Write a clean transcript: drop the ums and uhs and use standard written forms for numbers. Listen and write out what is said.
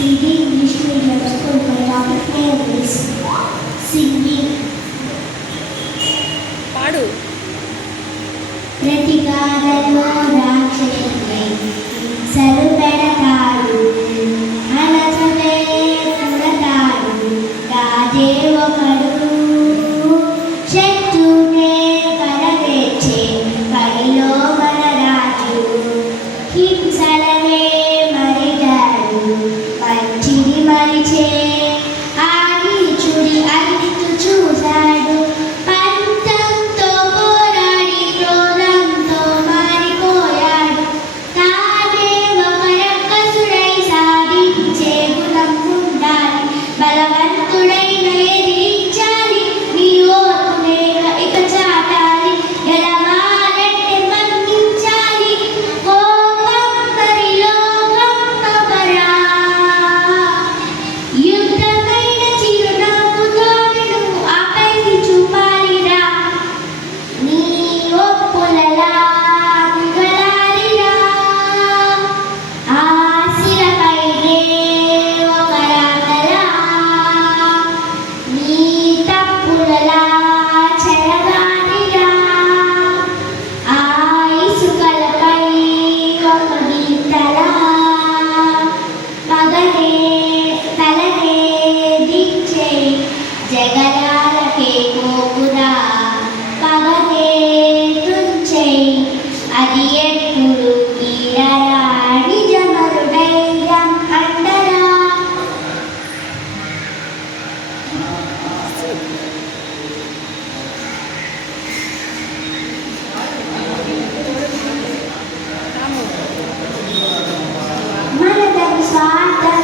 CD English Medium School by Robert Lewis. Singing. పాడు. ప్రతిగాలలో రాక్షసుని సరుపెడతాడు, అనసమే పుడతాడు, రాజే ఒకడు, శత్రునే పడవేచే పడిలో మన రాజు, హింసలనే మరిగాడు, మంచిని మరిచే ఆగి చుడి అన్నిటి చూశాడు, పంతంతో పోరాడి క్రోధంతో మారిపోయాడు, తానే ఒక రక్కసుడై సాధించే గుణం ఉండాలి, బలవంతుడైన ఎదిరించాలి, విరోధునే ఇక చాటాలి, గెలవాలంటే మన్నించాలి, కోపం బరిలో గొప్పవరా, యుద్ధమైన చిరునవ్వుతోనే నువ్వు ఆకైకి చూపాలిరా, నీ ఒప్పులలా మిగలాలిరా, ఆశలపైనే ఒక రాగలా, నీ తప్పులలా చెరగాలిరా, ఆ ఇసుకలపై ఒక గీతలా, పగనే తలనే దించే జగడాలకే పోకురా, పగనే తుంచే అది ఎప్పుడు ఈడరా, నిజమరుడైరం అండరా. మనదని స్వార్థం